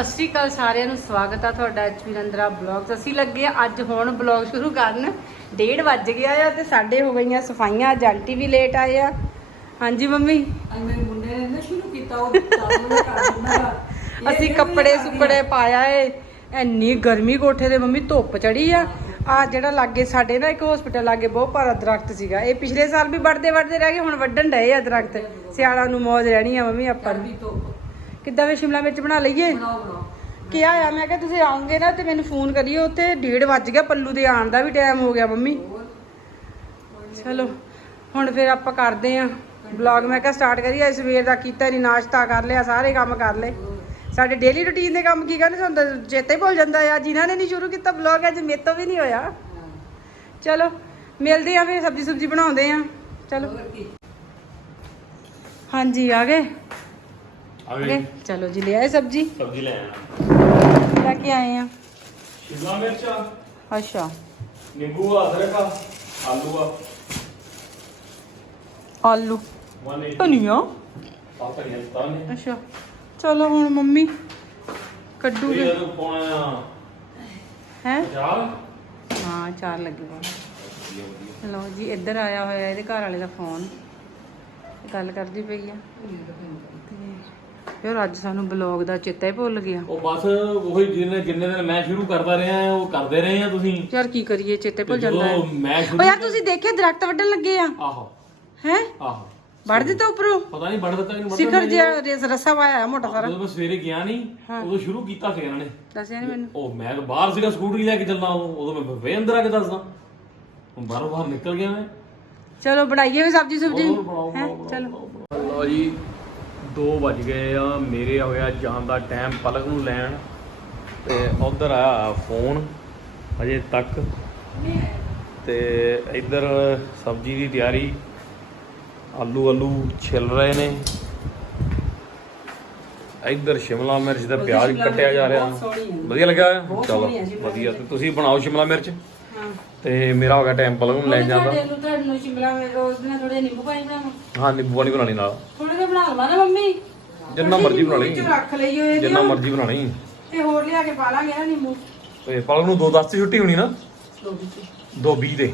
ਸਤਿ ਸ੍ਰੀ ਅਕਾਲ ਸਾਰਿਆਂ ਨੂੰ ਸਵਾਗਤ ਆ ਤੁਹਾਡਾ ਐਚਪੀ ਨੰਦਰਾ ਬਲੌਗਸ। ਅਸੀਂ ਲੱਗੇ ਆ ਅੱਜ ਹੁਣ ਬਲੌਗ ਸ਼ੁਰੂ ਕਰਨ। 1:30 ਵੱਜ ਗਿਆ ਆ ਤੇ ਸਾਡੇ ਹੋ ਗਈਆਂ ਸਫਾਈਆਂ ਅੱਜ ਆਂਟੀ ਵੀ ਲੇਟ ਆਏ ਆ। ਹਾਂਜੀ ਮੰਮੀ? ਅੱਜ ਮੇਰੇ ਮੁੰਡੇ ਨੇ ਨਾ ਸ਼ੁਰੂ ਕੀਤਾ ਉਹ ਕੰਮ ਨਾ ਕਰ ਦਿੰਦਾ ਅਸੀਂ ਕੱਪੜੇ ਸੁੱਕੜੇ ਪਾਇਆ ਏ। ਇੰਨੀ ਗਰਮੀ ਕੋਠੇ ਦੇ ਮੰਮੀ ਧੁੱਪ ਚੜੀ ਆ। ਆ ਜਿਹੜਾ ਲਾਗੇ ਸਾਡੇ ਨਾ ਇੱਕ ਹਸਪੀਟਲ ਲਾਗੇ ਬਹੁਤ ਭਾਰਾ ਦਰਖਤ ਸੀਗਾ। ਇਹ ਪਿਛਲੇ ਸਾਲ ਵੀ ਵੱਡਦੇ ਵੱਡਦੇ ਰਹਿ ਗਏ ਹੁਣ ਵੱਢਣ ਡਏ ਆ ਦਰਖਤ। ਸਿਆਲਾਂ ਨੂੰ ਮੌਜ ਰਹਿਣੀ ਆ ਮੰਮੀ ਆਪਾਂ ਨੂੰ। ਕਿੱਦਾਂ ਵੇ ਸ਼ਿਮਲਾ ਮਿਰਚ ਬਣਾ ਲਈਏ? ਬਣਾਓ ਬਣਾਓ। ਕਿਹਾ ਆ ਮੈਂ ਕਿਹਾ ਤੁਸੀਂ ਆਉਂਗੇ ਨਾ ਤੇ ਮੈਨੂੰ ਫੋਨ ਕਰਿਓ ਤੇ 1:30 ਵੱਜ ਗਿਆ ਪੱਲੂ ਦੇ ਆਉਣ ਦਾ ਵੀ ਟਾਈਮ ਹੋ ਗਿਆ ਮੰਮੀ। ਚਲੋ ਹੁਣ ਫਿਰ ਆਪਾਂ ਕਰਦੇ ਆਂ ਬਲੌਗ ਮੈਂ ਕਿਹਾ ਸਟਾਰਟ ਕਰੀਏ ਸਵੇਰ ਦਾ ਕੀਤਾ ਨਹੀਂ ਨਾਸ਼ਤਾ ਕਰ ਲਿਆ ਸਾਰੇ ਕੰਮ ਕਰ ਲਏ। ਸਾਡੇ ਡੇਲੀ ਰੁਟੀਨ ਦੇ ਕੰਮ ਕੀ ਕਰਨੇ ਸਾਨੂੰ ਚੇਤੇ ਭੁੱਲ ਜਾਂਦਾ ਆ। ਜਿਨ੍ਹਾਂ ਨੇ ਨਹੀਂ ਸ਼ੁਰੂ ਕੀਤਾ ਬਲੌਗ ਅੱਜ ਮੇਰੇ ਤੋਂ ਵੀ ਨਹੀਂ ਹੋਇਆ। ਚਲੋ ਮਿਲਦੇ ਆ ਫਿਰ ਸਬਜ਼ੀ ਸੁਬਜੀ ਬਣਾਉਂਦੇ ਆ ਚਲੋ। ਕੀ? ਹਾਂਜੀ ਆ ਗਏ। ਗਏ ਚਲੋ ਜੀ ਲੈ ਆਏ ਸਬਜ਼ੀ? ਸਬਜ਼ੀ ਲੈ ਆਣਾ ਲੈ ਕੇ ਆਏ ਆ। ਸ਼ਿਮਲਾ ਮਿਰਚ ਆ। ਅੱਛਾ। ਨਿੰਬੂ ਆ ਅਦਰਕ ਆ ਆਲੂ ਆ। ਆਲੂ। 180 ਧਨੀਆ? ਪਾਪਾ ਨੇ ਨੇ ਅੱਛਾ। ਚਲੋ ਹੁਣ ਮੰਮੀ ਇਹ ਕੱਢੂਗੇ ਜਦੋਂ ਪਾਉਣਾ ਆ। ਹੈ? ਚਾਰ? ਹਾਂ ਚਾਰ ਲੱਗੇ ਵਾ ਲਓ ਜੀ ਇੱਧਰ ਆਇਆ ਹੋਇਆ ਇਹਦੇ ਘਰ ਵਾਲੇ ਦਾ ਫੋਨ। ਗੱਲ ਕਰਦੀ ਪਈ ਆ। ਤੇ ਯਾਰ ਅੱਜ ਸਾਨੂੰ ਬਲੌਗ ਦਾ ਚੇਤਾ ਹੀ ਭੁੱਲ ਗਿਆ। ਉਹ ਬਸ ਉਹੀ ਜਿੰਨੇ ਜਿੰਨੇ ਦਿਨ ਮੈਂ ਸ਼ੁਰੂ ਕਰਦਾ ਰਿਹਾ ਉਹ ਕਰਦੇ ਰਹੇ ਆ ਤੁਸੀਂ। ਯਾਰ ਕੀ ਕਰੀਏ ਚੇਤੇ ਭੁੱਲ ਜਾਂਦਾ ਹੈ। ਜਦੋਂ ਮੈਂ ਓ ਸ਼ੁਰੂ ਯਾਰ ਤੁਸੀਂ ਦੇਖਿਆ ਦਰਖਤ ਵੱਢਣ ਲੱਗੇ ਆ? ਆਹੋ। ਹੈ? ਆਹੋ। ਵੱਢ ਦਿੱਤਾ ਉੱਪਰੋਂ? ਪਤਾ ਨਹੀਂ ਵੱਢ ਦਿੱਤਾ ਨਹੀਂ ਸਿਖਰ ਜਿਹਾ ਰੇਸ ਰੱਸਾ ਵਾਇਆ ਮੋਟਾ ਸਾਰਾ। ਜਦੋਂ ਮੈਂ ਸਵੇਰੇ ਗਿਆ ਨਹੀਂ ਉਦੋਂ ਸ਼ੁਰੂ ਕੀਤਾ ਫਿਰ ਇਹਨਾਂ ਨੇ। ਦੱਸਿਆ ਨਹੀਂ ਮੈਨੂੰ। ਉਹ ਮੈਂ ਤਾਂ ਬਾਹਰ ਸੀਗਾ ਸਕੂਟਰੀ ਲੈ ਕੇ ਚੱਲਣਾ ਉਦੋਂ ਮੈਂ ਵੇ ਅੰਦਰ ਆ ਕੇ ਦੱਸਦਾ। ਹੁਣ ਬਾਹਰੋਂ ਬਾਹਰ ਨਿਕਲ ਗਿਆ ਮੈਂ। ਚਲੋ ਬਣਾਈਏ ਵੀ ਸਬਜ਼ੀ ਸੁਬਜੀ ਹੈ? ਚਲੋ। ਲਓ ਜੀ 2 ਵੱਜ ਗਏ ਆ ਮੇਰੇ ਹੋਇਆ ਜਾਣ ਦਾ ਟਾਈਮ ਪਲਕ ਨੂੰ ਲੈਣ। ਤੇ ਉਧਰ ਆਇਆ ਫੋਨ ਅਜੇ ਤੱਕ। ਤੇ ਇੱਧਰ ਸਬਜ਼ੀ ਦੀ ਤਿਆਰੀ ਆਲੂ ਆਲੂ ਛਿਲ ਰਹੇ ਨੇ। ਇੱਧਰ ਸ਼ਿਮਲਾ ਮਿਰਚ ਤੇ ਪਿਆਜ਼ ਕੱਟਿਆ ਜਾ ਰਿਹਾ। ਵਧੀਆ ਲੱਗਾ? ਚਲੋ ਵਧੀਆ ਤੇ ਤੁਸੀਂ ਬਣਾਓ ਸ਼ਿਮਲਾ ਮਿਰਚ। ਹਾਂ। ਤੇ ਮੇਰਾ ਹੋ ਗਿਆ ਟਾਈਮ ਪਲਕ ਨੂੰ ਲੈਣ ਜਾਂਦਾ। ਤੁਹਾਨੂੰ ਸ਼ਿਮਲਾ ਮਿਰਚ ਉਸ ਦਿਨ ਥੋੜੇ ਨਿੰਬੂ ਪਾਣੀ ਬਣਾਵਾਂ? ਹਾਂ ਨਿੰਬੂ ਪਾਣੀ ਬਣਾਣੀ ਨਾਲ। ਲਵਾਂ ਨਾ ਮੰਮੀ। ਜਿੰਨਾ ਮਰਜ਼ੀ ਬਣਾ ਲਈ। ਵਿੱਚ ਰੱਖ ਲਈ ਹੋਏ ਜਿੰਨਾ ਮਰਜ਼ੀ ਬਣਾ ਲਈ। ਤੇ ਹੋਰ ਲਿਆ ਕੇ ਪਾ ਲਾਂਗੇ ਨਾ ਨਿੰਬੂ। ਤੇ ਪਲਕ ਨੂੰ 2:10 ਦੀ ਛੁੱਟੀ ਹੋਣੀ ਨਾ। 2:20 ਦੇ।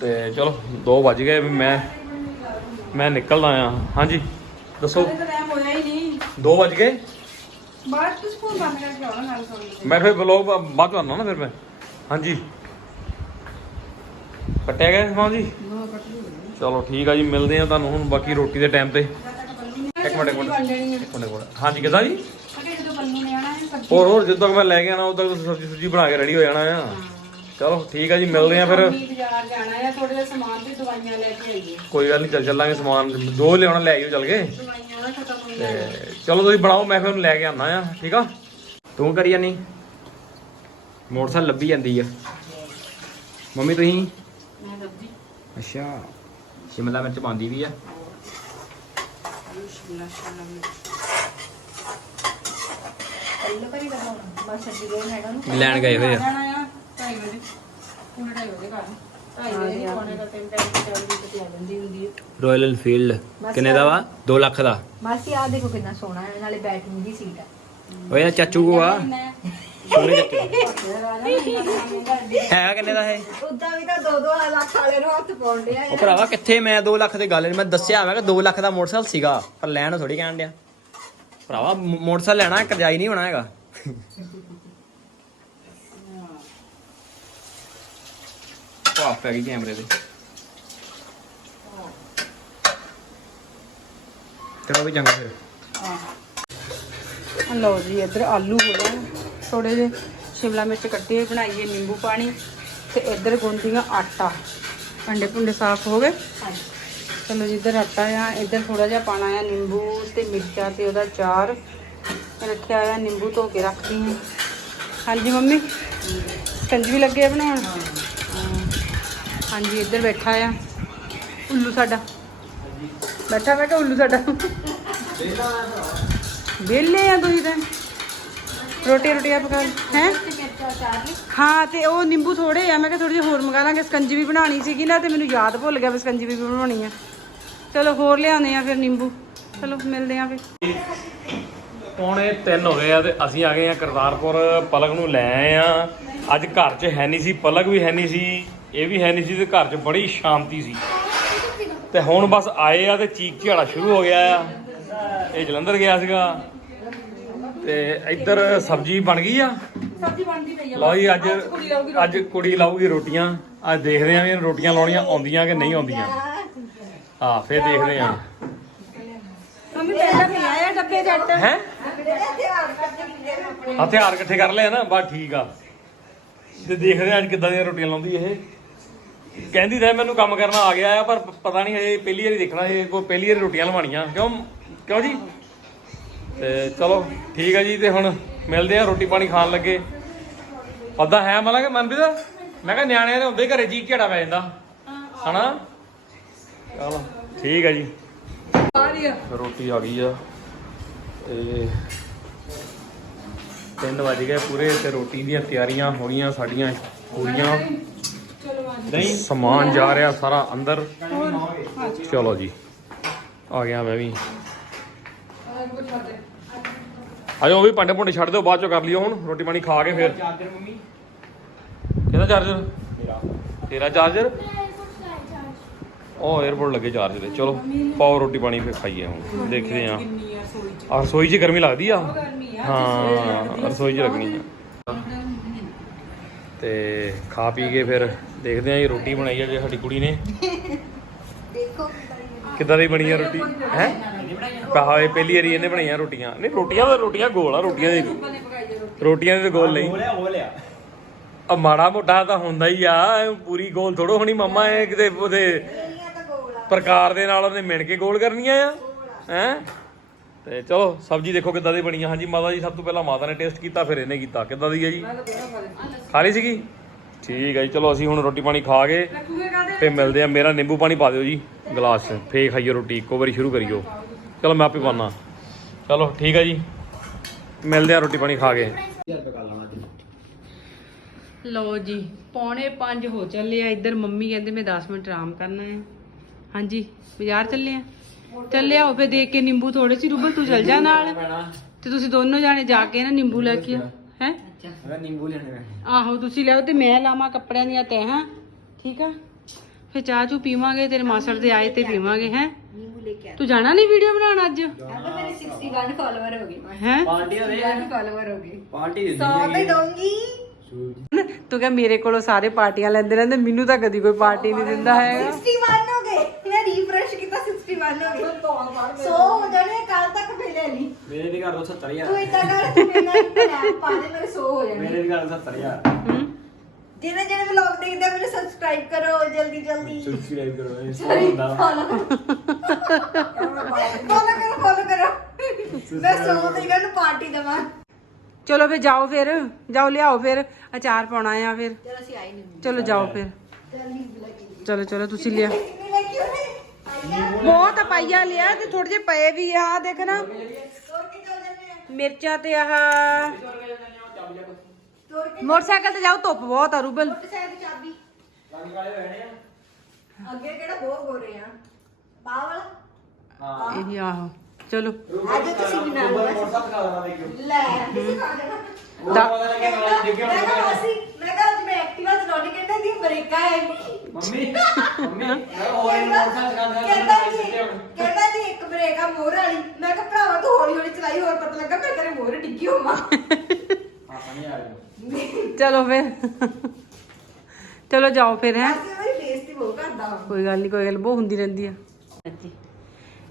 ਤੇ ਚਲੋ 2 ਵੱਜ ਗਏ ਮੈਂ ਮੈਂ ਨਿਕਲਦਾ ਆ। ਹਾਂਜੀ ਦੱਸੋ। ਇਹ ਹੋਇਆ ਹੀ ਨਹੀਂ। 2 ਵੱਜ ਗਏ? ਬਾਅਦ ਤੁਸੀਂ ਫੋਨ ਬੰਦ ਕਰਕੇ ਆਉਣਾ ਨਾਲ ਸੁਣ ਮੈਂ ਫਿਰ ਵਲੋਗ ਬਾਅਦ ਆਉਣਾ ਨਾ ਫਿਰ ਮੈਂ। ਹਾਂਜੀ। ਕੱਟਿਆ ਗਿਆ ਸਮਾਂ ਜੀ? ਚਲੋ ਠੀਕ ਆ ਜੀ ਮਿਲਦੇ ਆ ਤੁਹਾਨੂੰ ਹੁਣ ਬਾਕੀ ਰੋਟੀ ਦੇ ਟਾਈਮ ਤੇ। ਇੱਕ ਮਿੰਟ ਇੱਕ ਮਿੰਟ ਇੱਕ ਮਿੰਟ ਇੱਕ ਮਿੰਟ। ਹਾਂਜੀ ਕਿਦਾਂ ਜੀ? ਜਦੋਂ ਬੰਨੂ ਨੇ ਆਣਾ ਹੈ ਸਬਜ਼ੀ ਹੋਰ ਹੋਰ ਜਦੋਂ ਤੱਕ ਮੈਂ ਲੈ ਕੇ ਆਣਾ ਉਦੋਂ ਤੱਕ ਸਬਜ਼ੀ ਸੁਬਜ਼ੀ ਬਣਾ ਕੇ ਰੈਡੀ ਹੋ ਜਾਣਾ ਆ। ਚਲੋ ਠੀਕ ਆ ਜੀ ਮਿਲਦੇ ਆ ਫਿਰ। ਮੰਮੀ ਬਾਜ਼ਾਰ ਜਾਣਾ ਹੈ ਥੋੜੇ ਜਿਹਾ ਸਮਾਨ ਤੇ ਦਵਾਈਆਂ ਲੈ ਕੇ ਆਈਏ। ਕੋਈ ਗੱਲ ਨਹੀਂ ਚੱਲ ਚੱਲਾਂਗੇ ਸਮਾਨ। ਜੋ ਲਿਆਉਣਾ ਲੈ ਆਇਓ ਚੱਲ ਕੇ। ਦਵਾਈਆਂ ਨਾ ਖਤਮ ਹੋਈ ਤੇ ਚਲੋ ਤੁਸੀਂ ਬਣਾਓ ਮੈਂ ਫਿਰ ਉਹਨੂੰ ਲੈ ਕੇ ਆਉਣਾ ਆ ਠੀਕ ਆ? ਤੂੰ ਕਰੀ ਜਾਨੀ। ਮੋਟਰਸਾਈਕਲ ਲੱਭੀ ਜਾਂਦੀ ਆ। ਮੰਮੀ ਤੁਸੀਂ? ਮੈਂ ਸਬਜ਼ੀ ਅੱਛਾ ਸ਼ਿਮਲਾ ਮਿਰਚ ਪਾਉਂਦੀ ਵੀ ਆ। ਲੈਣ ਗਏ ਹੋਏ ਆ। ਜਾਣਾ ਆ 2:30 ਵਜੇ ਪੂਰੇ 2:30 ਵਜੇ ਘਰ 2:30 ਵਜੇ ਦੀ ਪੌਣੇ ਦਾ ਤਿੰਨ ਟਾਈਮ ਤੇ ਚੱਲ ਵੀ? ਕਿਤੇ ਆ ਜਾਂਦੀ ਹੁੰਦੀ ਹੈ ਰਾਇਲ ਐਨਫੀਲਡ ਕਿੰਨੇ ਦਾ ਵਾ 2 ਲੱਖ ਦਾ। ਮਾਸੀ ਆ ਦੇਖੋ ਕਿੰਨਾ ਸੋਹਣਾ ਹੈ ਨਾਲੇ ਬੈਠਣ ਦੀ ਸੀਟ ਹੈ ਓਏ ਚਾਚੂ ਕੋ ਆ। ਮੈਂ ਸੋਨੇ ਚਾਚੂ ਹੈ ਕਿੰਨੇ ਦਾ ਹੈ ਉਦਾਂ ਵੀ ਤਾਂ 2-2 ਲੱਖ ਵਾਲੇ ਨੂੰ ਹੱਥ ਪਾਉਂਦੇ ਆ ਉਹ ਭਰਾਵਾ ਕਿੱਥੇ ਮੈਂ 2 ਲੱਖ ਦੀ ਗੱਲ ਨਹੀਂ ਮੈਂ ਦੱਸਿਆ ਮੈਂ ਕਿ 2 ਲੱਖ ਦਾ ਮੋਟਰਸਾਈਕਲ ਸੀਗਾ ਪਰ ਲੈਣ ਥੋੜੀ ਕਹਿਣ ਡਿਆ। ਭਰਾਵਾ ਮ- ਮੋਟਰਸਾਈਕਲ ਲੈਣਾ ਕਰਜਾਈ ਨਹੀਂ ਹੋਣਾ ਹੈਗਾ। ਭਾਫ ਪੈ ਗਈ ਕੈਮਰੇ ਤੇ ਚਲੋ ਵੀ ਚੰਗਾ ਫਿਰ। ਲਓ ਜੀ, ਇੱਧਰ ਆਲੂ ਹੋ ਗਏ। ਥੋੜੇ ਜਿਹੇ ਸ਼ਿਮਲਾ ਮਿਰਚ ਕੱਟੇ ਬਣਾਈਏ ਨਿੰਬੂ ਪਾਣੀ ਤੇ ਇੱਧਰ ਗੁੰਦੀਆਂ ਆਟਾ। ਅੰਡੇ ਭੁੰਡੇ ਸਾਫ਼ ਹੋ ਗਏ। ਚਲੋ ਜੀ, ਇੱਧਰ ਆਟਾ ਆ, ਇੱਧਰ ਥੋੜਾ ਜਿਹਾ ਪਾਣਾ ਆ ਨਿੰਬੂ ਤੇ ਮਿਰਚਾਂ ਤੇ ਉਹਦਾ ਚਾਰ। ਰੱਖਿਆ ਆ ਨਿੰਬੂ ਧੋ ਕੇ ਰੱਖਦੀ ਹਾਂ। ਹਾਂਜੀ ਮੰਮੀ ਕੰਜ ਵੀ ਲੱਗੇ ਆ ਬਣਾਉਣ? ਹਾਂਜੀ, ਇੱਧਰ ਬੈਠਾ ਆ, ਉੱਲੂ ਸਾਡਾ। ਬੈਠਾ ਮੈਂ ਕਿਹਾ ਉੱਲੂ ਸਾਡਾ। ਵਿਹਲੇ ਆ ਤੁਸੀਂ ਤਾਂ? ਰੋਟੀ ਰੋਟੀ ਆ ਪਕਾ ਹੈ? ਹਾਂ, ਤੇ ਉਹ ਨਿੰਬੂ ਥੋੜੇ ਆ। ਮੈਂ ਕਿਹਾ ਥੋੜੀ ਜਿਹੀ ਹੋਰ ਮੰਗਾ ਲਾਂਗੇ। ਸਕੰਜੀ ਵੀ ਬਣਾਉਣੀ ਸੀਗੀ ਨਾ, ਤੇ ਮੈਨੂੰ ਯਾਦ ਭੁੱਲ ਗਿਆ ਵੀ ਸਕੰਜੀ ਵੀ ਬਣਾਉਣੀ ਆ। ਚਲੋ, ਹੋਰ ਲਿਆਉਂਦੇ ਆ ਫਿਰ ਨਿੰਬੂ। ਚਲੋ, ਮਿਲਦੇ ਆ ਫਿਰ। ਪੌਣੇ 3 ਹੋ ਗਏ ਆ ਤੇ ਅਸੀਂ ਆ ਗਏ ਆ ਕਰਤਾਰਪੁਰ। ਪਲਕ ਨੂੰ ਲੈ ਆਏ ਆ। ਅੱਜ ਘਰ 'ਚ ਹੈ ਨਹੀਂ ਸੀ, ਪਲਕ ਵੀ ਹੈ ਨਹੀਂ ਸੀ, ਇਹ ਵੀ ਹੈ ਨਹੀਂ ਸੀ ਤੇ ਘਰ 'ਚ ਬੜੀ ਸ਼ਾਂਤੀ ਸੀ। ਤੇ ਹੁਣ ਬਸ ਆਏ ਆ ਤੇ ਚੀਕ ਝਾੜਾ ਸ਼ੁਰੂ ਹੋ ਗਿਆ ਆ। ਇਹ ਜਲੰਧਰ ਗਿਆ ਸੀਗਾ। ਤੇ ਇੱਧਰ ਸਬਜ਼ੀ ਬਣ ਗਈ ਆ? ਸਬਜ਼ੀ ਬਣਦੀ ਪਈ ਆ। ਲਓ ਜੀ ਅੱਜ ਅੱਜ ਕੁੜੀ ਲਾਊਗੀ ਰੋਟੀਆਂ। ਅੱਜ ਦੇਖਦੇ ਆਂ ਵੀ ਰੋਟੀਆਂ ਲਾਉਣੀਆਂ ਆਉਂਦੀਆਂ ਕਿ ਨਹੀਂ ਆਉਂਦੀਆਂ। ਹਾਂ ਫੇਰ ਦੇਖਦੇ ਆਂ। ਮੰਮੀ ਪਹਿਲਾਂ ਵੀ ਆਇਆ ਡੱਬੇ ਜੱਟ? ਹੈ? ਹਥਿਆਰ ਇਕੱਠੇ ਕਰ ਲਿਆ ਨਾ ਬਸ ਠੀਕ ਆ। ਤੇ ਦੇਖਦੇ ਆਂ ਅੱਜ ਕਿੱਦਾਂ ਦੀਆਂ ਰੋਟੀਆਂ ਲਾਉਂਦੀ ਇਹ। ਕਹਿੰਦੀ ਤਾਂ ਹੈ ਮੈਨੂੰ ਕੰਮ ਕਰਨਾ ਆ ਗਿਆ ਆ ਪਰ ਪਤਾ ਨਹੀਂ ਇਹ ਪਹਿਲੀ ਵਾਰੀ ਦੇਖਣਾ ਇਹ ਕੋਈ ਪਹਿਲੀ ਵਾਰੀ ਰੋਟੀਆਂ ਲਵਾਉਣੀਆਂ। ਕਿਉਂ? ਕਿਉਂ ਜੀ? ਤੇ ਚਲੋ, ਠੀਕ ਆ ਜੀ, ਤੇ ਹੁਣ ਮਿਲਦੇ ਆ ਰੋਟੀ ਪਾਣੀ ਖਾਣ ਲੱਗੇ। ਅੱਦਾ ਹੈ ਮਤਲਬ ਕਿ ਮਨਪ੍ਰੀਤ? ਮੈਂ ਕਿਹਾ ਨਿਆਣਿਆਂ ਦੇ ਹੁੰਦੇ ਘਰੇ ਜੀ ਝੇੜਾ ਪੈ ਜਾਂਦਾ। ਹਨਾ? ਚਲੋ, ਠੀਕ ਆ ਜੀ। ਰੋਟੀ ਆ ਗਈ ਆ। ਤੇ 3 ਵਜ ਗਏ ਪੂਰੇ ਤੇ ਰੋਟੀ ਦੀਆਂ ਤਿਆਰੀਆਂ ਹੋ ਗਈਆਂ ਸਾਡੀਆਂ, ਪੂਰੀਆਂ। ਨਹੀਂ, ਸਮਾਨ ਜਾ ਰਿਹਾ ਸਾਰਾ ਅੰਦਰ। ਚਲੋ ਜੀ, ਆ ਗਿਆ ਮੈਂ ਵੀ। ਆਜੋ ਉਹ ਵੀ ਭਾਂਡੇ ਭੁੰਡੇ ਛੱਡ ਦਿਓ ਬਾਅਦ ਚੋਂ ਕਰ ਲਿਓ ਹੁਣ ਰੋਟੀ ਪਾਣੀ ਖਾ ਕੇ ਫਿਰ। Charger mummy. ਕਿਹਦਾ ਚਾਰਜਰ? ਮੇਰਾ ਤੇਰਾ ਚਾਰਜਰ? ਉਹ 에어ਪੋਰਟ ਲੱਗੇ ਚਾਰਜ ਤੇ ਚਲੋ ਪਾਓ ਰੋਟੀ ਪਾਣੀ ਫਿਰ ਖਾਈਏ ਹੁਣ। ਦੇਖਦੇ ਆਂ ਆ ਰਸੋਈ 'ਚ। ਗਰਮੀ ਲੱਗਦੀ ਆ? ਹਾਂ ਰਸੋਈ 'ਚ ਲੱਗਣੀ ਆ। ਤੇ ਖਾ ਪੀ ਕੇ ਫਿਰ ਦੇਖਦੇ ਆਂ ਇਹ ਰੋਟੀ ਬਣਾਈ ਆ ਜੇ ਸਾਡੀ ਕੁੜੀ ਨੇ। ਦੇਖੋ ਕਿੱਦਾਂ ਦੀ ਬਣੀ ਆ ਰੋਟੀ? ਹੈ? ਇਹ ਪਹਿਲੀ ਵਾਰੀ ਇਹਨੇ ਬਣਾਈਆਂ ਰੋਟੀਆਂ। ਨਹੀਂ ਰੋਟੀਆਂ ਤਾਂ ਰੋਟੀਆਂ ਗੋਲ ਆ ਰੋਟੀਆਂ ਦੀ ਰੋਟੀਆਂ ਦੇ ਤਾਂ ਗੋਲ ਨਹੀਂ। ਉਹ ਲਿਆ ਆ ਮਾੜਾ ਮੋਟਾ ਤਾਂ ਹੁੰਦਾ ਹੀ ਆ ਇਹ ਪੂਰੀ ਗੋਲ ਥੋੜੋ ਹੋਣੀ ਮੰਮਾ ਇਹ ਕਿਤੇ ਉਹਦੇ ਪ੍ਰਕਾਰ ਦੇ ਨਾਲ ਉਹਨੇ ਮਿਣ ਕੇ ਗੋਲ ਕਰਨੀਆਂ ਆ ਹੈ? ਤੇ ਚਲੋ ਸਬਜ਼ੀ ਦੇਖੋ ਕਿੱਦਾਂ ਦੀ ਬਣੀ ਆ। ਹਾਂਜੀ ਮਾਤਾ ਜੀ ਸਭ ਤੋਂ ਪਹਿਲਾਂ ਮਾਤਾ ਨੇ ਟੇਸਟ ਕੀਤਾ ਫਿਰ ਇਹਨੇ ਕੀਤਾ। ਕਿੱਦਾਂ ਦੀ ਹੈ ਜੀ? ਖਾ ਲਈ ਸੀਗੀ? ਠੀਕ ਹੈ ਜੀ ਚਲੋ ਅਸੀਂ ਹੁਣ ਰੋਟੀ ਪਾਣੀ ਖਾ ਕੇ ਤੇ ਮਿਲਦੇ ਆ। ਮੇਰਾ ਨਿੰਬੂ ਪਾਣੀ ਪਾ ਦਿਓ ਜੀ ਗਲਾਸ 'ਚ। ਫੇਰ ਖਾਈਓ ਰੋਟੀ ਇੱਕੋ ਵਾਰੀ ਸ਼ੁਰੂ ਕਰੀਓ। ਚਲੋ ਮੈਂ ਆਪੇ ਪਾਣਾ ਚਲੋ ਠੀਕ ਹੈ ਜੀ। ਮਿਲਦੇ ਆ ਰੋਟੀ ਪਾਣੀ ਖਾ ਕੇ। ਲਓ ਜੀ ਪੌਣੇ 5 ਹੋ ਚੱਲੇ ਆ। ਇੱਧਰ ਮੰਮੀ ਕਹਿੰਦੇ ਮੈਂ 10 ਮਿੰਟ ਆਰਾਮ ਕਰਨਾ ਹੈ। ਹਾਂਜੀ ਬਾਜ਼ਾਰ ਚੱਲੇ ਆ? ਚੱਲੇ ਆਓ ਫੇ ਦੇਖ ਕੇ ਨਿੰਬੂ ਥੋੜੇ ਸੀ। ਰੂਬਲ ਤੂੰ ਚੱਲ ਜਾ ਨਾਲ। ਤੇ ਤੁਸੀਂ ਦੋਨੋਂ ਜਾਣੇ ਜਾ ਕੇ ਨਾ ਨਿੰਬੂ ਲੈ ਕੇ ਆ। ਹੈ? ਮੈਂ ਨਿੰਬੂ ਲੈਣੇ ਆਹੋ ਤੁਸੀਂ ਲਿਆਓ ਤੇ ਮੈਂ ਲਾਵਾਂ ਕੱਪੜਿਆਂ ਦੀਆਂ ਤੈਹਾਂ। ਠੀਕ ਆ? ਫੇ ਚਾਹ ਚੂ ਪੀਵਾਂਗੇ ਤੇਰੇ ਮਾਸੜ ਦੇ ਆਏ ਤੇ ਪੀਵਾਂਗੇ ਹੈ? ਨਿੰਬੂ ਲੈ ਕੇ ਤੂੰ ਜਾਣਾ ਨਹੀਂ ਵੀਡੀਓ ਬਣਾਉਣ ਅੱਜ? ਤਾਂ ਮੇਰੇ 61 ਫਾਲੋਅਰ ਹੋ ਗਏ। ਹੈ? ਪਾਰਟੀ ਦੇ 61 ਫਾਲੋਅਰ ਹੋ ਗਏ। ਪਾਰਟੀ ਦੇ 100 ਤੇ ਦਊਂਗੀ। ਤੂੰ ਕਹ ਮੇਰੇ ਕੋਲੋਂ ਸਾਰੇ ਪਾਰਟੀਆਂ ਲੈਂਦੇ ਰਹਿੰਦੇ ਮੈਨੂੰ ਤਾਂ ਕਦੀ ਕੋਈ ਪਾਰਟੀ ਨਹੀਂ ਦਿੰਦਾ ਹੈਗਾ। 61 ਹੋ ਗਏ। ਮੈਂ ਰੀਫਰੈਸ਼ ਕੀਤਾ 61 ਹੋ ਗਏ। 100 ਹੋ ਜਾਣੇ ਕੱਲ ਤੱਕ ਮਿਲੇ ਨਹੀਂ ਮੇਰੇ ਵੀ ਘਰ ਤੋਂ 70000 ਤੂੰ ਇਦਾਂ ਕਰ ਤੂੰ ਮੇਰੇ ਨਾਲ ਪਾ ਦੇ ਮੇਰੇ 100 ਹੋ ਜਾਣੇ। ਮੇਰੇ ਵੀ ਘਰ ਤੋਂ 70000 ਹੂੰ? ਜਿਹਨੇ ਜਿਹਨੇ ਵਲੌਗ ਦੇਖਦੇ ਆ ਮੈਨੂੰ ਸਬਸਕ੍ਰਾਈਬ ਕਰੋ ਜਲਦੀ ਜਲਦੀ। ਸਬਸਕ੍ਰਾਈਬ ਕਰੋ ਇਹ ਹੁੰਦਾ ਫੋਲੋ ਕਰੋ। ਫੋਲੋ ਕਰੋ ਮੈਂ 100 ਤਰੀਕਾਂ ਨੂੰ ਪਾਰਟੀ ਦੇਵਾਂ। ਚਲੋ ਫੇ ਜਾਓ ਫਿਰ ਜਾਓ ਲਿਆਓ ਫਿਰ ਅਚਾਰ ਪਾਉਣਾ ਆ ਫਿਰ। ਚਲ ਅਸੀਂ ਆਏ ਨਹੀਂ। ਚਲੋ ਜਾਓ ਫਿਰ। ਚਲੋ ਚਲੋ ਤੁਸੀਂ ਲਿਆ। ਬਹੁਤ ਪਾਈਆ ਲਿਆ ਤੇ ਥੋੜੇ ਜਿਹੇ ਪਏ ਵੀ ਆ ਆਹ ਦੇਖ ਨਾ। ਤੋੜ ਕੇ ਚੱਲ ਜੰਨੇ ਆ? ਮਿਰਚਾਂ ਤੇ ਆਹ। ਕੇ ਮੋਟਰਸਾਈਕਲ ਤੇ ਜਾਓ ਧੁੱਪ ਬਹੁਤ ਆ ਰੂਬਲ। ਮੋਟਰਸਾਈਕਲ ਦੀ ਚਾਬੀ। ਅੱਗੇ ਕਿਹੜਾ ਬਹੁਤ ਗੋਰੇ ਆ? ਪਾ ਵਾਲਾ? ਇਹ ਆਹੋ। ਚਲੋ। ਅੱਜ ਤੁਸੀਂ ਵੀ ਨਾਲ ਮੋਟਰਸਾਈਕਲ ਖਾ ਲੈਣਾ ਦੇਖਿਓ। ਲੈ ਤੁਸੀਂ ਖਾ ਜਾਣਾ ਦਾ- ਮੈਂ ਕਿਹਾ ਮਾਸੀ ਮੈਂ ਕਿਹਾ ਅੱਜ ਮੈਂ ਐਕਟਿਵਾ ਚਲਾਉਣੀ ਕਹਿੰਦਾ ਦੀ ਬ੍ਰੇਕਾਂ ਹੈ ਨਹੀਂ ਮੰਮੀ ਮੰਮੀ ਮੈਂ ਹੋਰ ਮੋਟਰਸਾਈਕਲ ਚਲਾਉਂਦਾ ਕਹਿੰਦਾ ਜੀ ਕਹਿੰਦਾ ਜੀ ਇੱਕ ਬ੍ਰੇਕ ਆ ਮੋਹਰ ਵਾਲੀ। ਮੈਂ ਕਿਹਾ ਭਰਾਵਾ ਤੂੰ ਹੌਲੀ ਹੌਲੀ ਚਲਾਈ ਹੋਰ ਪਤਾ ਲੱਗਾ ਮੈਂ ਤੇਰੇ ਮੋਹਰ ਡਿੱਗੀ ਹੋਵਾਂ। ਪਾਪਾ ਨਹੀਂ ਆ ਰਿਹਾ ਚਲੋ ਫਿਰ। ਚਲੋ ਜਾਓ ਫਿਰ ਹੈ। ਅਸੀਂ ਉਹਦੀ ਬੇਇੱਜ਼ਤੀ ਬਹੁਤ ਕਰਦਾ ਵਾ ਕੋਈ ਗੱਲ ਨਹੀਂ ਕੋਈ ਗੱਲ ਬਹੁਤ ਹੁੰਦੀ ਰਹਿੰਦੀ ਆ।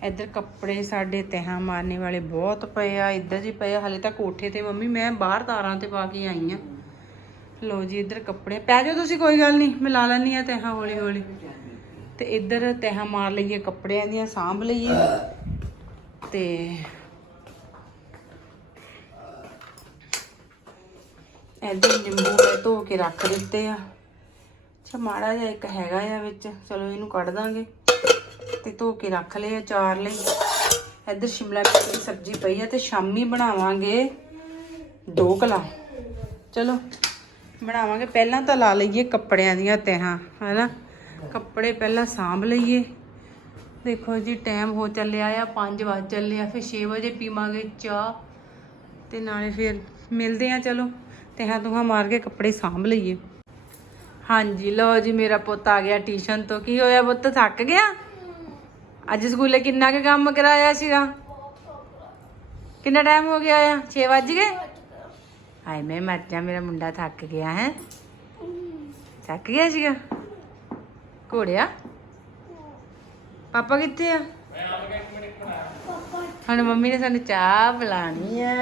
ਇੱਧਰ ਕੱਪੜੇ ਸਾਡੇ ਤਹਾਂ ਮਾਰਨੇ ਵਾਲੇ ਬਹੁਤ ਪਏ ਆ ਇੱਧਰ ਜੀ ਪਏ ਆ। ਹਲੇ ਤਾਂ ਕੋਠੇ ਤੇ ਮੰਮੀ ਮੈਂ ਬਾਹਰ ਤਾਰਾਂ ਤੇ ਪਾ ਕੇ ਆਈ ਆ। ਲੋ ਜੀ ਇੱਧਰ ਕੱਪੜੇ। ਪੈ ਜਾਓ ਤੁਸੀਂ ਕੋਈ ਗੱਲ ਨਹੀਂ ਮੈਂ ਲਾ ਲੈਣੀ ਆ ਤਹਾਂ ਹੌਲੀ ਹੌਲੀ। ਤੇ ਇੱਧਰ ਤਹਾਂ ਮਾਰ ਲਈਏ ਕੱਪੜਿਆਂ ਦੀਆਂ ਸਾਂਭ ਲਈਏ। ਤੇ ਇੱਧਰ ਨਿੰਬੂ ਮੈਂ ਧੋ ਕੇ ਰੱਖ ਦਿੱਤੇ ਆ। ਅੱਛਾ, ਮਾੜਾ ਜਿਹਾ ਇੱਕ ਹੈਗਾ ਆ ਵਿੱਚ। ਚਲੋ, ਇਹਨੂੰ ਕੱਢ ਦਾਂਗੇ। ਤੇ ਧੋ ਕੇ ਰੱਖ ਲਏ ਅਚਾਰ ਲਈ। ਇੱਧਰ ਸ਼ਿਮਲਾ ਮਿਰਚ ਦੀ ਸਬਜ਼ੀ ਪਈ ਆ ਤੇ ਸ਼ਾਮੀ ਬਣਾਵਾਂਗੇ ਢੋਕਲਾ ਚਲੋ, ਬਣਾਵਾਂਗੇ। ਪਹਿਲਾਂ ਤਾਂ ਲਾ ਲਈਏ ਕੱਪੜਿਆਂ ਦੀਆਂ ਤਹਾਂ ਹੈਨਾ? ਕੱਪੜੇ ਪਹਿਲਾਂ ਸਾਂਭ ਲਈਏ। ਦੇਖੋ ਜੀ, ਟਾਈਮ ਹੋ ਚੱਲਿਆ ਆ 5 ਵਜ ਚੱਲਿਆ ਫਿਰ 6 ਵਜੇ ਪੀਵਾਂਗੇ ਚਾਹ ਤੇ ਨਾਲੇ ਫਿਰ ਮਿਲਦੇ ਆ, ਚਲੋ। ਤੇ ਹਾਂ ਤੁਹਾਂ ਮਾਰ ਕੇ ਕੱਪੜੇ ਸਾਂਭ ਲਈਏ। ਹਾਂਜੀ, ਲਓ ਜੀ, ਮੇਰਾ ਪੁੱਤ ਆ ਗਿਆ ਟਿਊਸ਼ਨ ਤੋਂ। ਕੀ ਹੋਇਆ ਪੁੱਤ, ਥੱਕ ਗਿਆ? ਅੱਜ ਸਕੂਲੇ ਕਿੰਨਾ ਕੁ ਕੰਮ ਕਰਾਇਆ ਸੀਗਾ? ਕਿੰਨਾ ਟਾਈਮ ਹੋ ਗਿਆ ਆ? 6 ਵੱਜ ਗਏ? ਹਾਏ, ਮੈਂ ਮਰ ਜਾ, ਮੇਰਾ ਮੁੰਡਾ ਥੱਕ ਗਿਆ, ਹੈ? ਥੱਕ ਗਿਆ ਸੀਗਾ? ਘੋੜਿਆ? ਪਾਪਾ ਕਿੱਥੇ ਆ? ਹੁਣ ਮੰਮੀ ਨੇ ਸਾਨੂੰ ਚਾਹ ਪਿਲਾਣੀ ਆ।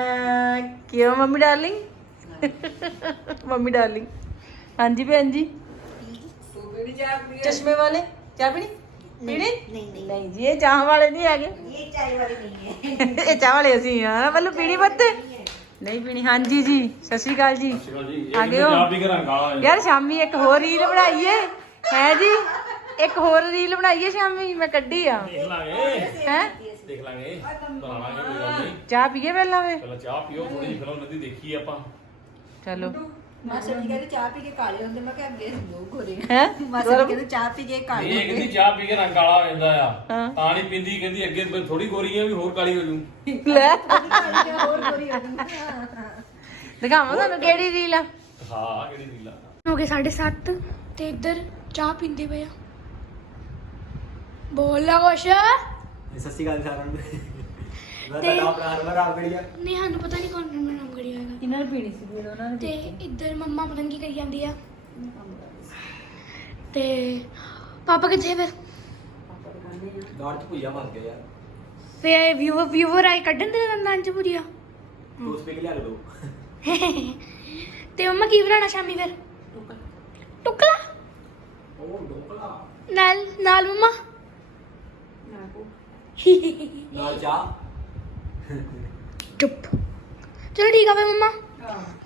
ਕਿਉਂ ਮੰਮੀ ਡਾਰਲਿੰਗ ਮੰਮੀ ਡਾਰਲਿੰਗ। ਹਾਂਜੀ ਭੈਣ ਜੀ। ਚਸ਼ਮੇ ਵਾਲੇ? ਚਾਹ ਪੀਣੀ? ਪੀਣੀ? ਨਹੀਂ ਨਹੀਂ। ਜੀ ਇਹ ਚਾਹ ਵਾਲੇ ਨਹੀਂ ਹੈਗੇ। ਇਹ ਚਾय ਵਾਲੀ ਨਹੀਂ ਹੈ। ਇਹ ਚਾਹ ਵਾਲੇ ਅਸੀਂ ਆ। ਵੱਲੋਂ ਪੀਣੀ ਬੱਤੇ ਨਹੀਂ ਪੀਣੀ। ਹਾਂਜੀ ਜੀ ਸਤਿ ਸ਼੍ਰੀ ਅਕਾਲ ਜੀ। ਆ ਗਏ ਹੋ। ਯਾਰ ਸ਼ਾਮੀ ਇੱਕ ਹੋਰ ਰੀਲ ਬਣਾਈਏ। ਹੈ ਜੀ ਇੱਕ ਹੋਰ ਰੀਲ ਬਣਾਈਏ ਸ਼ਾਮੀ। ਮੈਂ ਕੱਢੀ ਆ। ਦੇਖ ਲਾਂਗੇ। ਹੈ? ਦੇਖ ਲਾਂਗੇ। ਚਾਹ ਪੀਏ ਪਹਿਲਾਂ ਵੇ। ਪਹਿਲਾਂ ਚਾਹ ਪੀਓ ਥੋੜੀ ਜਿਹੀ ਫਿਲਮ ਨਦੀ ਦੇਖੀ ਆਪਾਂ। ਚਲੋ ਮਾਸਟਰ ਜੀ ਕਹਿੰਦੇ ਚਾਹ ਪੀ ਕੇ ਕਾਲੇ ਹੁੰਦੇ ਮੈਂ ਕਿਹਾ ਅੱਗੇ ਲੋਕ ਹੋ ਰਹੇ ਹੈ? ਮਾਸਟਰ ਜੀ ਕਹਿੰਦੇ ਚਾਹ ਪੀ ਕੇ ਕਾਲੇ ਇਹ ਕਹਿੰਦੀ ਚਾਹ ਪੀ ਕੇ ਰੰਗ ਕਾਲਾ ਹੋ ਜਾਂਦਾ ਆ। ਹਾਂ। ਤਾਂ ਨਹੀਂ ਪਿੰਦੀ ਕਹਿੰਦੀ ਅੱਗੇ ਥੋੜੀ ਗੋਰੀ ਆ ਵੀ ਹੋਰ ਕਾਲੀ ਹੋ ਜੂ। ਲੈ। ਹੋਰ ਗੋਰੀ ਹੋ ਗਈ ਦਿਖਾਵਾਂ ਤੁਹਾਨੂੰ ਕਿਹੜੀ ਰੀਲ ਆ? ਹਾਂ ਕਿਹੜੀ ਰੀਲਾ ਹੋ ਗਏ 7:30 ਤੇ ਇੱਧਰ ਚਾਹ ਪੀਂਦੇ ਪਏ ਆ। ਬੋਲ ਲਾ ਕੁਛ। ਸਤਿ ਸ਼੍ਰੀ ਅਕਾਲ ਸਾਰਿਆਂ ਨੂੰ। ਤੇ- ਤਾਂ ਆਪਣਾ ਹਰ ਵਾਰ ਆਪ ਗੜੀਆ ਨਹੀਂ ਸਾਨੂੰ ਪਤਾ ਨਹੀਂ ਕੌਣ ਮੇਰਾ ਨਾਮ ਗੜੀ ਹੋਏਗਾ ਕਿੰਨਾਂ ਨੇ ਪੀਣੀ ਸੀ ਫਿਰ ਉਹਨਾਂ ਤੇ ਇੱਧਰ ਮੰਮਾ ਪਤਾ ਨਹੀਂ ਕੀ ਕਰੀ ਜਾਂਦੀ ਆ। ਤੇ ਪਾਪਾ ਕਿੱਥੇ ਫਿਰ? ਗਾੜ ਚ ਭੁਈਆ ਫਸ ਗਿਆ ਯਾਰ ਫੇ ਵਿਊਵਰ ਵਿਊਵਰ ਆਈ ਕੱਢਣ ਦੇ ਦੰਦਾਂ ਚ ਪੂਰੀਆ ਦੋ ਸਪੀਕ ਲਿਆ ਲਓ ਤੇ ਮੰਮਾ ਕੀ ਬਣਾਉਣਾ ਸ਼ਾਮੀ ਫਿਰ? ਟੁਕਲਾ। ਉਹ ਡੋਕਲਾ। ਨਾਲ ਨਾਲ ਮੰਮਾ? ਨਾਲ ਚਾਹ। ਚੁੱਪ। ਚਲੋ ਠੀਕ ਆ ਫੇ ਮੰਮਾ।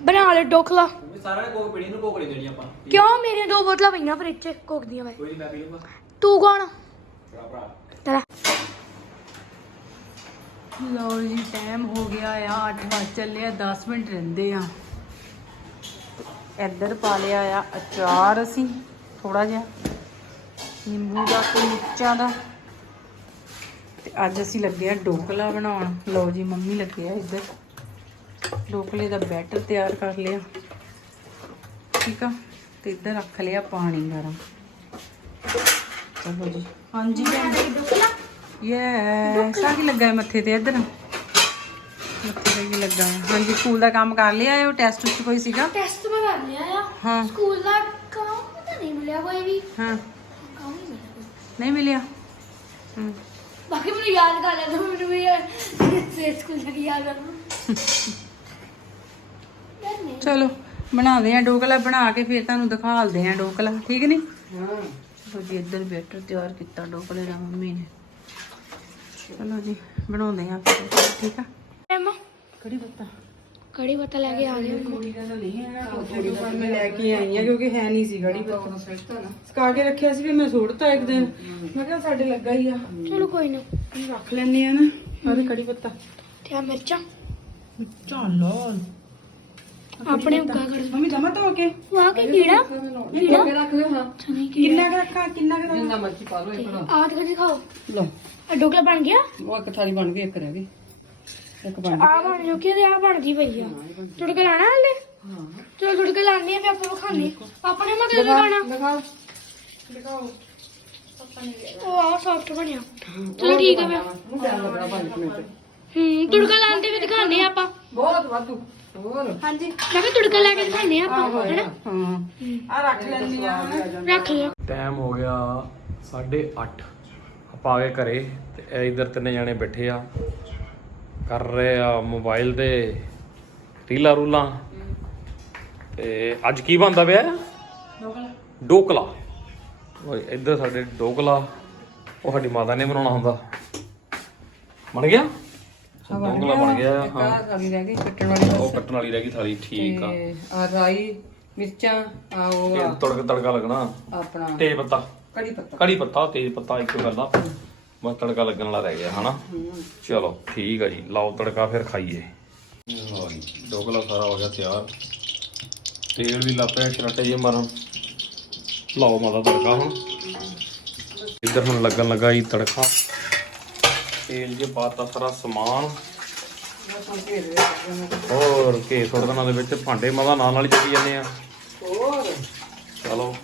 ਬਣਾ ਲੈ। ਡੋਕਲਾ ਵੀ ਸਾਰਿਆਂ ਨੇ ਕੋਕ ਪੀਣੀ ਨੂੰ ਕੋਕ ਨਹੀਂ ਦੇਣੀ ਆਪਾਂ। ਕਿਉਂ? ਮੇਰੀਆਂ ਦੋ ਬੋਤਲਾਂ ਪਈਆਂ ਫਰਿੱਜ 'ਚ ਕੋਕ ਦੀਆਂ ਵੇ ਕੋਈ ਨਹੀਂ ਮੈਂ ਪੀ ਲੂੰਗਾ। ਤੂੰ ਕੌਣ ਭਰਾ ਭਰਾ। ਤੇਰਾ। ਲਓ ਜੀ ਟਾਈਮ ਹੋ ਗਿਆ ਆ 8 ਵਜ ਚੱਲੇ ਆ 10 ਮਿੰਟ ਰਹਿੰਦੇ ਆ। ਇੱਧਰ ਪਾ ਲਿਆ ਆ ਅਚਾਰ ਅਸੀਂ ਥੋੜਾ ਜਿਹਾ। ਨਿੰਬੂ ਦਾ ਤੇ ਮਿਰਚਾਂ ਦਾ। ਤੇ ਅੱਜ ਅਸੀਂ ਲੱਗੇ ਆ ਡੋਕਲਾ ਬਣਾਉਣ। ਲਓ ਜੀ ਮੰਮੀ ਲੱਗੇ ਆ ਇੱਧਰ। ਡੋਕਲੇ ਦਾ ਬੈਟਰ ਤਿਆਰ ਕਰ ਲਿਆ। ਠੀਕ ਆ? ਤੇ ਇੱਧਰ ਰੱਖ ਲਿਆ ਪਾਣੀ ਗਰਮ। ਚਲੋ ਜੀ। ਹਾਂਜੀ ਯੈਸ ਆ ਕੀ ਲੱਗਾ ਮੱਥੇ ਤੇ ਇੱਧਰ? ਮੱਥੇ ਤੇ ਕੀ ਲੱਗਾ ਹਾਂਜੀ ਸਕੂਲ ਦਾ ਕੰਮ ਕਰ ਲਿਆ ਉਹ ਟੈਸਟ ਵਿੱਚ ਕੋਈ ਸੀਗਾ? ਟੈਸਟ ਮੈਂ ਕਰ ਲਿਆ ਆ। ਹਾਂ। ਸਕੂਲ ਦਾ ਕੰਮ ਤਾਂ ਨਹੀਂ ਮਿਲਿਆ ਕੋਈ ਵੀ। ਹਾਂ। ਕੰਮ ਨਹੀਂ ਮਿਲਿਆ। ਨਹੀਂ ਮਿਲਿਆ? ਹੂੰ। ਬਾਕੀ ਮੈਨੂੰ ਯਾਦ ਕਰ ਤਾਂ ਮੈਨੂੰ ਵੀ ਸੇ ਸਕੂਲ ਕੀ ਯਾਦ ਯਾਰ ਨਹੀਂ ਚਲੋ ਬਣਾਉਂਦੇ ਆ ਡੋਕਲਾ ਬਣਾ ਕੇ ਫਿਰ ਤੁਹਾਨੂੰ ਦਿਖਾਲਦੇ ਆ ਡੋਕਲਾ ਠੀਕ ਨਹੀਂ? ਚਲੋ ਜੀ ਇੱਧਰ ਬੈਟਰ ਤਿਆਰ ਕੀਤਾ ਡੋਕਲੇ ਦਾ ਮੰਮੀ ਨੇ। ਚਲੋ ਜੀ ਬਣਾਉਂਦੇ ਆ ਫਿਰ ਠੀਕ ਆ? ਕੜੀ ਪੱਤਾ ਕੜੀ ਪੱਤਾ ਲੈ ਕੇ ਆ ਗਏ ਕੁੜੀ ਦਾ ਤਾਂ ਨਹੀਂ ਹੈ ਕੁੜੀ ਪਰ ਮੈਂ ਲੈ ਕੇ ਆਈ ਆ ਕਿਉਂਕਿ ਹੈ ਨਹੀਂ ਸੀ ਕੜੀ ਪੱਤਾ ਸਕਾ ਕੇ ਰੱਖਿਆ ਸੀ ਵੀ ਮੈਂ ਸੁੱਟਤਾ ਇੱਕ ਦਿਨ ਮੈਂ ਕਿਹਾ ਸਾਡੇ ਲੱਗਾ ਹੀ ਆ ਚਲੋ ਕੋਈ ਨਹੀਂ ਰੱਖ ਲੈਣੇ ਆ ਨਾ। ਔਰ ਕੜੀ ਪੱਤਾ ਤੇ ਆ ਮਿਰਚਾਂ। ਚੱਲ ਆਪਣੇ ਉੱਗਾ ਕਰ ਮੰਮੀ ਜਮਾ ਧੋ ਕੇ। ਵਾਹ ਕੀ ਕੀੜਾ। ਕੀੜਾ? ਰੱਖ ਲਿਓ ਹਾਂ। ਚਨੇ ਕੀੜਾ। ਕਿੰਨਾ ਕੁ ਰੱਖਾਂ ਕਿੰਨਾ ਕੁ ਜਿੰਨਾ ਮਰਜ਼ੀ ਪਾ ਲਓ ਇੱਕ ਨਾ ਆਹ ਦਿਖਾ ਦਿਖਾਓ। ਲਓ। ਆ ਡੋਕਲਾ ਬਣ ਗਿਆ? ਉਹ ਇੱਕ ਥਾਲੀ ਬਣ ਗਈ ਇੱਕ ਰਹਿ ਗਈ। ਇੱਕ ਬਣ ਆ ਬਣ ਜੋ ਕਿ ਆ। ਬਣ ਗਈ। ਪਈ ਆ ਤੁੜਕਾ ਲਾਣਾ ਹਲੇ? ਹਾਂ। ਚਲੋ ਤੁੜਕਾ ਲਾਣੇ ਆ ਫਿਰ ਆਪਾਂ ਖਾਣੇ ਪਾਪਾ ਨੇ ਮੈਂ ਕਦੋਂ ਲਗਾਣਾ ਦਿਖਾਓ। ਉਹ ਆ ਸੌਫਟ ਬਣਿਆ। ਚਲੋ ਠੀਕ ਆ ਫਿਰ। ਨੂੰ ਟਾਈਮ ਲੱਗਣਾ 5 ਮਿੰਟ। ਹੂੰ ਤੁੜਕਾ ਲਾਉਣ ਤੇ ਵੀ ਦਿਖਾਣੇ ਆਪਾਂ। ਬਹੁਤ ਵਾਧੂ। ਹੋਰ। ਹਾਂਜੀ। ਮੈਂ ਕਿਹਾ ਤੁੜਕਾ ਲਾ ਕੇ ਦਿਖਾਣੇ ਆਪਾਂ ਹੈਨਾ? ਹਾਂ। ਆ ਰੱਖ ਲੈਂਦੀ ਆ ਹੁਣ। ਰੱਖ ਲਿਆ। ਟਾਈਮ ਹੋ ਗਿਆ 8:30 ਆਪਾਂ ਆ ਗਏ ਘਰੇ ਤੇ ਇਹ ਇੱਧਰ ਤਿੰਨੇ ਜਾਣੇ ਬੈਠੇ ਆ। ਕਰ ਰਹੇ ਆ ਮੋਬਾਈਲ ਤੇ ਰੀਲਾ ਰੂਲਾਂ। ਤੇ ਅੱਜ ਕੀ ਬਣਦਾ ਪਿਆ? ਡੋਕਲਾ। ਓਏ ਇੱਧਰ ਸਾਡੇ ਡੋਕਲਾ ਉਹ ਸਾਡੀ ਮਾਤਾ ਨੇ ਬਣਾਉਣਾ ਹੁੰਦਾ। ਬਣ ਗਿਆ? ਡੋਕਲਾ ਬਣ ਗਿਆ ਹਾਂ ਆਹ ਥਾਲੀ ਰਹਿ ਗਈ ਕੱਟਣ ਵਾਲੀ ਉਹ ਕੱਟਣ ਵਾਲੀ ਰਹਿ ਗਈ ਥਾਲੀ ਠੀਕ ਆ। ਤੇ ਆ ਰਾਈ ਮਿਰਚਾਂ ਆ ਉਹ ਤੜਕਾ ਤੜਕਾ ਲੱਗਣਾ। ਆਪਣਾ ਤੇਜ ਪੱਤਾ। ਕੜੀ ਪੱਤਾ। ਕੜੀ ਪੱਤਾ ਤੇਜ ਪੱਤਾ ਇੱਕੋ ਗੱਲ ਆ। ਬਸ ਤੜਕਾ ਲੱਗਣ ਵਾਲਾ ਰਹਿ ਗਿਆ ਹਨਾ? ਚਲੋ ਠੀਕ ਆ ਜੀ। ਲਾਓ ਤੜਕਾ ਫਿਰ ਖਾਈਏ। ਲਓ ਜੀ ਸਾਰਾ ਹੋ ਗਿਆ ਤਿਆਰ। ਤੇਲ ਵੀ ਲੱਪਿਆ ਛਰਟੇ ਜੇ ਮਾਰਨ। ਲਾਓ ਮਾਦਾ ਤੜਕਾ ਹੁਣ। ਇੱਧਰ ਹੁਣ ਲੱਗਣ ਲੱਗਾ ਜੀ ਤੜਕਾ। ਤੇਲ ਜੇ ਪਾਤਾ ਸਾਰਾ ਸਮਾਨ। ਹੋਰ ਕੇ ਸੁੱਟ ਦੇਣਾ ਦੇ ਵਿੱਚ। ਭਾਂਡੇ ਮਾਦਾ ਨਾਲ ਨਾਲ ਹੀ ਚੱਕੀ ਜਾਂਦੇ ਆ। ਹੋਰ ਚਲੋ।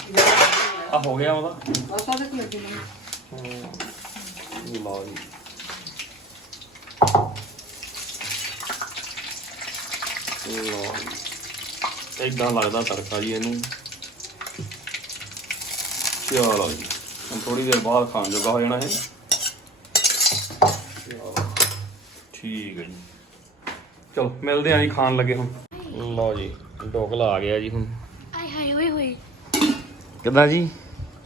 ਆ ਹੋ ਗਿਆ ਉਹਦਾ। ਬਸ ਉਹਦੇ ਕੋਲ ਲੱਗੀ ਨਹੀਂ ਲਓ ਜੀ ਲਓ ਜੀ ਇਦਾਂ ਲੱਗਦਾ ਤੜਕਾ ਜੀ ਇਹਨੂੰ ਚਲੋ ਜੀ ਹੁਣ ਥੋੜੀ ਦੇਰ ਬਾਅਦ ਖਾਣ ਜੋਗਾ ਹੋ ਜਾਣਾ ਇਹ ਚਲੋ, ਠੀਕ ਹੈ ਜੀ ਚਲੋ ਮਿਲਦੇ ਆਂ ਜੀ ਖਾਣ ਲੱਗੇ ਹੁਣ ਲਓ ਜੀ ਢੋਕਲਾ ਆ ਗਿਆ ਜੀ ਹੁਣ ਆਏ ਹਾਏ ਓਏ ਹੋਏ ਕਿੱਦਾਂ ਜੀ?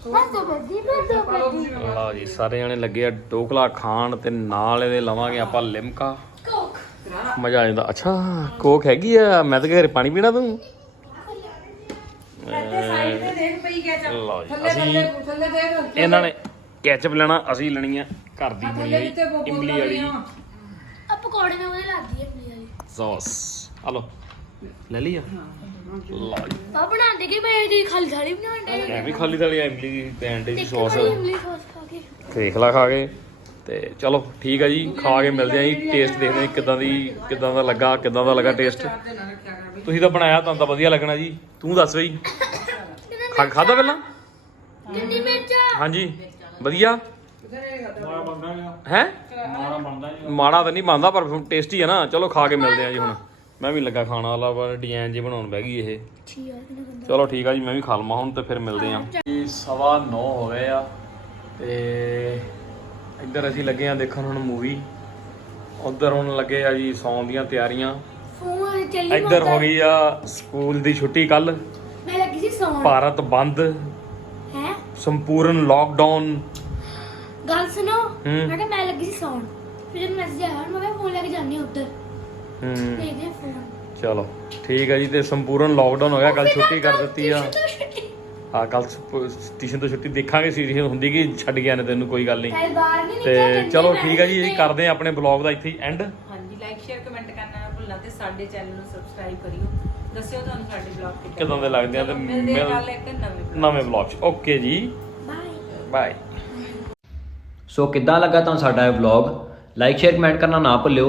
ਮੈਂ ਤਾਂ ਬੱਦੀ ਮੈਂ ਤਾਂ ਬੱਦੀ ਲਓ ਜੀ ਸਾਰੇ ਜਣੇ ਲੱਗੇ ਆ ਢੋਕਲਾ ਖਾਣ ਤੇ ਨਾਲ ਇਹਦੇ ਲਵਾਂਗੇ ਆਪਾਂ ਲਿਮਕਾ। ਕੋਕ। ਮਜ਼ਾ ਆ ਜਾਂਦਾ। ਅੱਛਾ ਕੋਕ ਹੈਗੀ ਆ? ਮੈਂ ਤਾਂ ਘਰੇ ਪਾਣੀ ਪੀਣਾ ਤੂੰ? ਸਾਈਡ ਤੇ ਦੇਖ ਪਈ ਗਿਆ ਚੱਲ ਲਓ ਜੀ ਥੱਲੇ ਅਸੀਂ ਥੱਲੇ ਥੱਲੇ ਦੇਖ ਇਹਨਾਂ ਨੇ ਕੈਚਅਪ ਲੈਣਾ ਅਸੀਂ ਲੈਣੀ ਆ ਘਰ ਦੀ ਬਣੀ ਹੋਈ ਇਮਲੀ ਵਾਲੀ। ਆ ਪਕੌੜੇ ਨਾਲ ਉਹਦੇ ਲੱਗਦੀ ਹੈ ਸੌਸ ਹਲੋ ਲੈ ਲਈ ਆ? ਲਓ ਜੀ ਪਾ ਬਣਾਉਂਦੇ ਕਿ ਮੈਂ ਇਹਦੀ ਖਾਲੀ ਥਾਲੀ ਬਣਾਉਂਦੇ ਮੈਂ ਵੀ ਖਾਲੀ ਵਾਲੀ ਇਮਲੀ ਦੀ ਪੈਣ ਦੀ ਇੱਕ ਸੌਸ ਵਾਰੀ ਇਮਲੀ ਸੌਸ ਖਾ ਕੇ। ਦੇਖ ਲਾ ਖਾ ਕੇ। ਤੇ ਚਲੋ ਠੀਕ ਆ ਜੀ ਖਾ ਕੇ ਮਿਲਦੇ ਆ ਜੀ ਟੇਸਟ ਦੇਖਦੇ ਆ ਕਿਦਾਂ ਦੀ ਕਿਦਾਂ ਦਾ ਲੱਗਾ ਕਿਦਾਂ ਦਾ ਲੱਗਾ ਟੇਸਟ ਤੇ ਨਾ ਰੱਖਿਆ ਕਰ ਵੀ ਤੁਸੀਂ ਤਾਂ ਬਣਾਇਆ ਤੁਹਾਨੂੰ ਤਾਂ ਵਧੀਆ ਲੱਗਣਾ ਜੀ। ਤੂੰ ਦੱਸ ਬਈ। ਖਾ ਖਾਦਾ ਪਹਿਲਾਂ? ਕਿੰਨੀ ਮਿਰਚਾਂ। ਹਾਂਜੀ ਵਧੀਆ? ਮਾੜਾ ਤਾਂ ਨਹੀਂ ਬਣਦਾ ਪਰ ਟੇਸਟੀ ਹੈ ਨਾ। ਚਲੋ ਖਾ ਕੇ ਮਿਲਦੇ ਆ ਜੀ ਹੁਣ। ਮੈਂ ਵੀ ਲੱਗਾ ਖਾਣ ਵਾਲਾ ਪਰ ਡਿਜ਼ਾਈਨ ਜੀ ਬਣਾਉਣ ਬਹਿ ਗਈ ਇਹ। ਕਿੰਨਾ ਗੰਦਾ। ਚਲੋ ਠੀਕ ਆ ਜੀ ਮੈਂ ਵੀ ਖਾ ਲਵਾਂ ਹੁਣ ਤੇ ਫਿਰ ਮਿਲਦੇ ਆ। ਜੀ ਸਵਾ 9 ਹੋ ਗਏ ਆ ਤੇ ਇੱਧਰ ਅਸੀਂ ਲੱਗੇ ਆ ਦੇਖਣ ਹੁਣ ਮੂਵੀ ਉਧਰ ਹੁਣ ਲੱਗੇ ਆ ਜੀ ਸੌਣ ਦੀਆਂ ਤਿਆਰੀਆਂ। ਫੋਨ ਚੱਲੀ ਇੱਧਰ ਹੋ ਗਈ ਆ ਸਕੂਲ ਦੀ ਛੁੱਟੀ ਕੱਲ। ਮੈਂ ਲੱਗੀ ਸੀ ਸੌਣ। ਭਾਰਤ ਬੰਦ। ਹੈ? ਸੰਪੂਰਨ ਲਾਕਡਾਊਨ ਗੱਲ ਸੁਣੋ। ਮੈਂ ਕਿਹਾ ਮੈਂ ਲੱਗੀ ਸੀ ਸੌਣ। ਫਿਰ ਜਦ ਮੈਸੇਜ ਆਇਆ ਮੈਂ ਕਿਹਾ ਫੋਨ ਲੈ ਕੇ ਜਾਂਦੀ ਉੱਧਰ। ਹੂੰ। ਹਾਂ ਫੋਨ। ਚਲੋ ਠੀਕ ਹੈ ਜੀ ਤੇ ਸੰਪੂਰਨ ਲਾਕਡਾਊਨ ਹੋ ਗਿਆ ਕੱਲ ਛੁੱਟੀ ਕਰ ਦਿੱਤੀ ਆ। ਆ ਕੱਲ ਸਟੇਸ਼ਨ ਤੋਂ ਛੁੱਟੀ ਦੇਖਾਂਗੇ ਸੀਰੀਅਸ ਹੁੰਦੀ ਕਿ ਛੱਡ ਗਿਆ ਨੇ ਤੈਨੂੰ ਕੋਈ ਗੱਲ ਨਹੀਂ। ਕੱਲ ਬਾਹਰ ਨਹੀਂ ਤੇ ਚਲੋ ਠੀਕ ਹੈ ਜੀ ਅਸੀਂ ਕਰਦੇ ਆ ਆਪਣੇ ਬਲੌਗ ਦਾ ਇੱਥੇ ਐਂਡ ਹਾਂਜੀ ਲਾਈਕ ਸ਼ੇਅਰ ਕਮੈਂਟ ਕਰਨਾ ਨਾ ਭੁੱਲਣਾ ਤੇ ਸਾਡੇ ਚੈਨਲ ਨੂੰ ਸਬਸਕ੍ਰਾਈਬ ਕਰਿਓ। ਦੱਸਿਓ ਤੁਹਾਨੂੰ ਸਾਡੇ ਬਲੌਗ ਕਿੱਦਾਂ ਕਿਦਾਂ ਦੇ ਲੱਗਦੇ ਆ ਤੇ ਮਿਲਦੇ ਕੱਲ ਇੱਕ ਨਵੇਂ vlog ਨਵੇਂ ਬਲੌਗ 'ਚ। ਓਕੇ ਜੀ। ਬਾਏ ਬਾਏ ਸੋ ਕਿੱਦਾਂ ਲੱਗਾ ਤੁਹਾਨੂੰ ਸਾਡਾ ਇਹ ਵਲੌਗ ਲਾਈਕ ਸ਼ੇਅਰ ਕਮੈਂਟ ਕਰਨਾ ਨਾ ਭੁੱਲਿਓ।